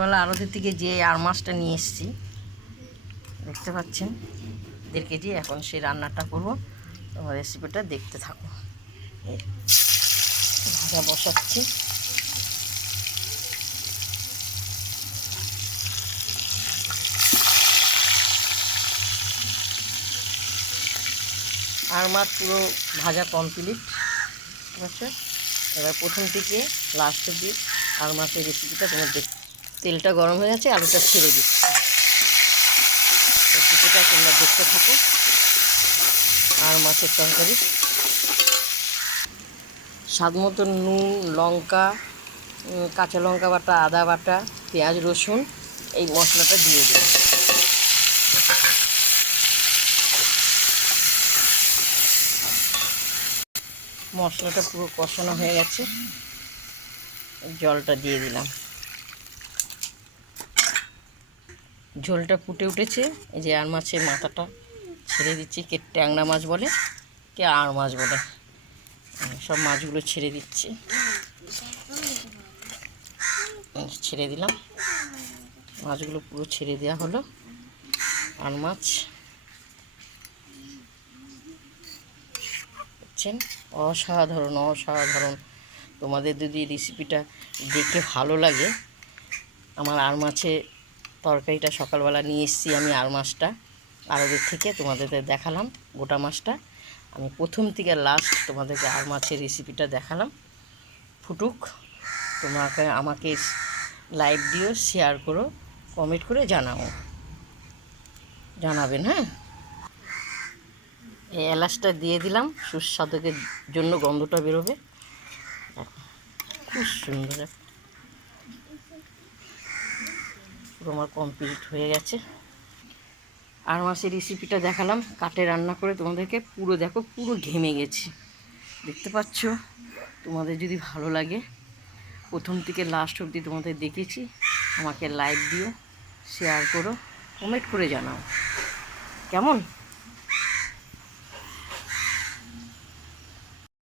সকালবেলা আড়তের থেকে যে আর মাছটা নিয়ে এসেছি, দেখতে পাচ্ছেন 1.5 কেজি। এখন সেই রান্নাটা করবো, তোমার রেসিপিটা দেখতে থাকো। ভাজা বসাচ্ছি। আর মাছ পুরো ভাজা কমপ্লিট, ঠিক আছে। এবার প্রথম থেকে লাস্ট অবধি আর মাছের রেসিপিটা তোমার তেলটা গরম হয়ে গেছে, আলুটা ছেড়ে দিচ্ছি। রেসিপিটা তোমরা দেখতে থাকো। আর মাছের তরকারি, স্বাদ মতো নুন, লঙ্কা, কাঁচা লঙ্কা বাটা, আদা বাটা, পেঁয়াজ রসুন, এই মশলাটা দিয়ে দেব। মশলাটা পুরো কষানো হয়ে গেছে, জলটা দিয়ে দিলাম। ঝোলটা ফুটে উঠেছে। এই যে আর মাছের মাথাটা ছেড়ে দিচ্ছি। কে ট্যাংরা মাছ বলে, কে আর মাছ বলে, সব মাছগুলো ছেড়ে দিচ্ছি। ছেড়ে দিলাম, মাছগুলো পুরো ছেড়ে দেওয়া হলো। আর মাছ দেখছেন, অসাধারণ অসাধারণ। তোমাদের যদি রেসিপিটা দেখে ভালো লাগে, আমার আর মাছের তরকারিটা সকালবেলা নিয়ে এসেছি আমি। আর মাছটা আড়তের থেকে তোমাদের দেখালাম, গোটা মাছটা আমি প্রথম থেকে লাস্ট তোমাদেরকে আর মাছের রেসিপিটা দেখালাম। ফুটুক, আমাকে লাইক দিও, শেয়ার করো, কমেন্ট করে জানাবেন। হ্যাঁ, এই এলাচটা দিয়ে দিলাম সুস্বাদুর জন্য, গন্ধটা বেরোবে। খুব সুন্দর। পুরো আমার কমপ্লিট হয়ে গেছে। আর মাছের রেসিপিটা দেখালাম, কাটে রান্না করে তোমাদেরকে। পুরো দেখো, পুরো ঘেমে গেছি, দেখতে পাচ্ছ। তোমাদের যদি ভালো লাগে, প্রথম থেকে লাস্ট অবধি তোমাদের দেখেছি, আমাকে লাইক দিও, শেয়ার করো, কমেন্ট করে জানাও কেমন।